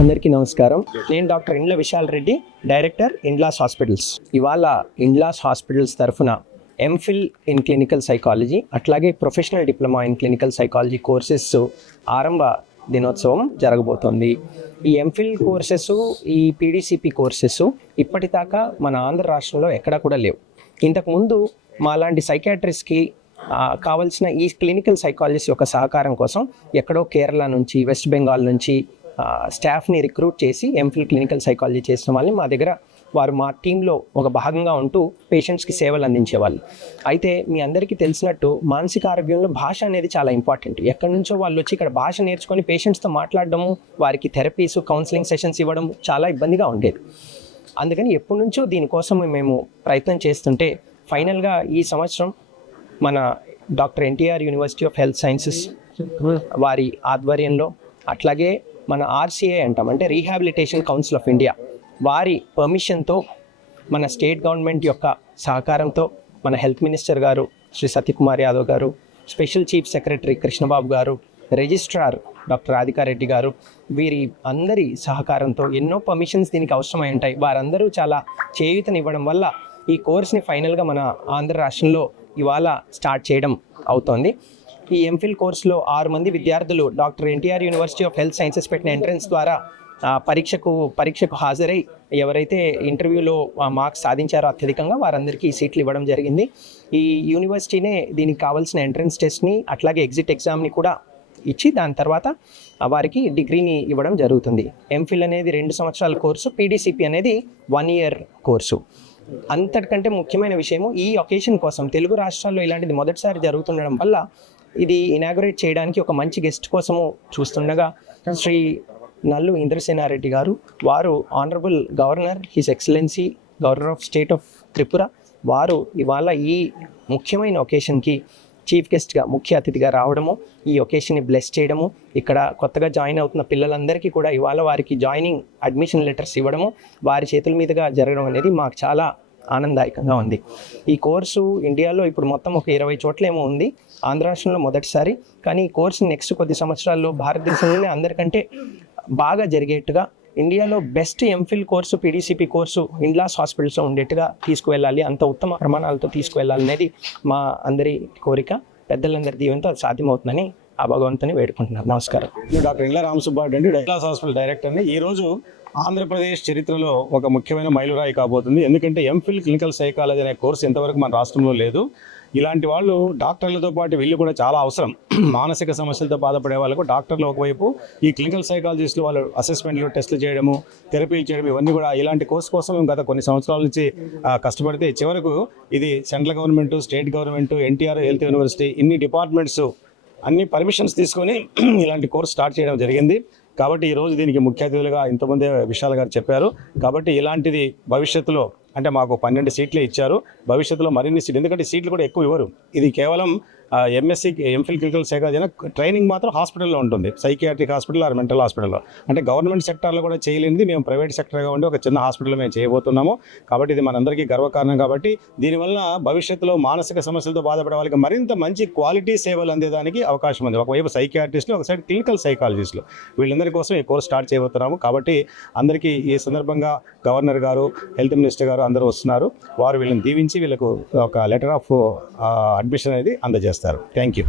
అందరికీ నమస్కారం. నేను doctor Indla Vishal Reddy director Indlas hospitals. ఇవాళ ఇండ్లాస్ హాస్పిటల్స్ తరఫున ఎంఫిల్ ఇన్ క్లినికల్ సైకాలజీ అట్లాగే professional diploma in clinical psychology courses ఆరంభ దినోత్సవం జరగబోతోంది. ఈ ఎంఫిల్ కోర్సెస్ ఈ పీడీసీపీ కోర్సెస్ ఇప్పటిదాకా మన ఆంధ్ర రాష్ట్రంలో ఎక్కడా కూడా లేవు. ఇంతకుముందు మాలాంటి సైకాట్రిస్ట్కి కావాల్సిన ఈ క్లినికల్ సైకాలజిస్ట్ యొక్క సహకారం కోసం ఎక్కడో కేరళ నుంచి వెస్ట్ బెంగాల్ నుంచి స్టాఫ్ని రిక్రూట్ చేసి ఎంఫిల్ క్లినికల్ సైకాలజీ చేసిన వాళ్ళని మా దగ్గర వారు మా టీంలో ఒక భాగంగా ఉంటూ పేషెంట్స్కి సేవలు అందించేవాళ్ళు. అయితే మీ అందరికీ తెలిసినట్టు మానసిక ఆరోగ్యంలో భాష అనేది చాలా ఇంపార్టెంట్ ఎక్కడి నుంచో వాళ్ళు వచ్చి ఇక్కడ భాష నేర్చుకొని పేషెంట్స్తో మాట్లాడడము వారికి థెరపీస్ కౌన్సిలింగ్ సెషన్స్ ఇవ్వడం చాలా ఇబ్బందిగా ఉండేది. అందుకని ఎప్పటి నుంచో దీనికోసం మేము ప్రయత్నం చేస్తుంటే ఫైనల్గా ఈ సంవత్సరం మన doctor NTR university of health sciences వారి ఆధ్వర్యంలో అట్లాగే మన ఆర్సీఏ అంటాం అంటే రీహాబిలిటేషన్ కౌన్సిల్ ఆఫ్ ఇండియా వారి పర్మిషన్తో మన స్టేట్ గవర్నమెంట్ యొక్క సహకారంతో మన హెల్త్ మినిస్టర్ గారు శ్రీ సతీకుమార్ యాదవ్ గారు స్పెషల్ చీఫ్ సెక్రటరీ కృష్ణబాబు గారు రిజిస్ట్రార్ డాక్టర్ రాధికారెడ్డి గారు వీరి అందరి సహకారంతో ఎన్నో పర్మిషన్స్ దీనికి అవసరమై ఉంటాయి. వారందరూ చాలా చేయూతనివ్వడం వల్ల ఈ కోర్స్ని ఫైనల్గా మన ఆంధ్ర రాష్ట్రంలో ఇవాళ స్టార్ట్ చేయడం అవుతోంది. ఈ ఎంఫిల్ కోర్సులో ఆరు మంది విద్యార్థులు doctor NTR university of health sciences పెట్టిన ఎంట్రన్స్ ద్వారా పరీక్షకు పరీక్షకు హాజరై ఎవరైతే ఇంటర్వ్యూలో మార్క్స్ సాధించారో అత్యధికంగా వారందరికీ సీట్లు ఇవ్వడం జరిగింది. ఈ యూనివర్సిటీనే దీనికి కావాల్సిన ఎంట్రన్స్ టెస్ట్ని అట్లాగే ఎగ్జిట్ ఎగ్జామ్ని కూడా ఇచ్చి దాని తర్వాత వారికి డిగ్రీని ఇవ్వడం జరుగుతుంది. ఎంఫిల్ అనేది రెండు సంవత్సరాల కోర్సు పీడీసీపీ అనేది వన్ ఇయర్ కోర్సు. అంతటికంటే ముఖ్యమైన విషయము ఈ ఒకేషన్ కోసం తెలుగు రాష్ట్రాల్లో ఇలాంటిది మొదటిసారి జరుగుతుండడం వల్ల ఇది ఇనాగ్రేట్ చేయడానికి ఒక మంచి గెస్ట్ కోసము చూస్తుండగా శ్రీ నల్లు ఇంద్రసేనారెడ్డి గారు వారు honourable governor his excellency governor of state of Tripura వారు ఇవాళ ఈ ముఖ్యమైన ఒకేషన్కి చీఫ్ గెస్ట్గా ముఖ్య అతిథిగా రావడము ఈ ఒకేషన్ని బ్లెస్ చేయడము ఇక్కడ కొత్తగా జాయిన్ అవుతున్న పిల్లలందరికీ కూడా ఇవాళ వారికి జాయినింగ్ అడ్మిషన్ లెటర్స్ ఇవ్వడము వారి చేతుల మీదుగా జరగడం అనేది మాకు చాలా ఆనందదాయకంగా ఉంది. ఈ కోర్సు ఇండియాలో ఇప్పుడు మొత్తం ఒక ఇరవై చోట్లేమో ఉంది. ఆంధ్ర రాష్ట్రంలో మొదటిసారి. కానీ ఈ కోర్సు నెక్స్ట్ కొద్ది సంవత్సరాల్లో భారతదేశంలోనే అందరికంటే బాగా జరిగేట్టుగా ఇండియాలో best MPhil course PDCP course Indlas హాస్పిటల్స్లో ఉండేట్టుగా తీసుకువెళ్ళాలి. అంత ఉత్తమ ప్రమాణాలతో తీసుకువెళ్ళాలి అనేది మా అందరి కోరిక. పెద్దలందరి దీవెనతో అది సాధ్యమవుతుందని ఆ భగవంతుని వేడుకుంటున్నారు. నమస్కారం. డాక్టర్ ఇండ్ల రామసుబ్బారెడ్డి అండి. డైలాస్ హాస్పిటల్ డైరెక్టర్ని ఈరోజు ఆంధ్రప్రదేశ్ చరిత్రలో ఒక ముఖ్యమైన మైలురాయి కాబోతుంది. ఎందుకంటే ఎంఫిల్ క్లినికల్ సైకాలజీ అనే కోర్సు ఇంతవరకు మన రాష్ట్రంలో లేదు. ఇలాంటి వాళ్ళు డాక్టర్లతో పాటు వీళ్ళు కూడా చాలా అవసరం. మానసిక సమస్యలతో బాధపడే వాళ్ళకు డాక్టర్లు ఒకవైపు ఈ క్లినికల్ సైకాలజిస్టులు వాళ్ళు అసెస్మెంట్లు టెస్టులు చేయడము థెరపీలు చేయడం ఇవన్నీ కూడా ఇలాంటి కోర్సు కోసం మేము గత కొన్ని సంవత్సరాల నుంచి కష్టపడితే చివరకు ఇది central government state government NTR health university ఇన్ని డిపార్ట్మెంట్స్ అన్ని పర్మిషన్స్ తీసుకొని ఇలాంటి కోర్స్ స్టార్ట్ చేయడం జరిగింది. కాబట్టి ఈరోజు దీనికి ముఖ్య అతిథులుగా ఇంతమంది విశాల్ గారు చెప్పారు. కాబట్టి ఇలాంటిది భవిష్యత్తులో అంటే మాకు పన్నెండు సీట్లు ఇచ్చారు. భవిష్యత్తులో మరిన్ని సీట్లు ఎందుకంటే సీట్లు కూడా ఎక్కువ ఇవ్వరు. ఇది కేవలం MSc MPhil clinical psychology training మాత్రం హాస్పిటల్లో ఉంటుంది. సైకియాట్రిక్ హాస్పిటల్ ఆర్ మెంటల్ హాస్పిటల్లో అంటే గవర్నమెంట్ సెక్టార్లో కూడా చేయలేనిది మేము ప్రైవేట్ సెక్టర్గా ఉండి ఒక చిన్న హాస్పిటల్ మేము చేయబోతున్నాము. కాబట్టి ఇది మనందరికీ గర్వకారణం కాబట్టి దీనివల్ల భవిష్యత్తులో మానసిక సమస్యలతో బాధపడే వాళ్ళకి మరింత మంచి క్వాలిటీ సేవలు అందేదానికి అవకాశం ఉంది. ఒకవైపు సైకియాట్రిస్టులు ఒక సైడ్ క్లినికల్ సైకాలజిస్టులు వీళ్ళందరి కోసం ఈ కోర్స్ స్టార్ట్ చేయబోతున్నాము. కాబట్టి అందరికీ ఈ సందర్భంగా గవర్నర్ గారు హెల్త్ మినిస్టర్ గారు అందరూ వస్తున్నారు. వారు వీళ్ళని దీవించి వీళ్ళకు ఒక లెటర్ ఆఫ్ అడ్మిషన్ అనేది అందజేస్తారు. Thank you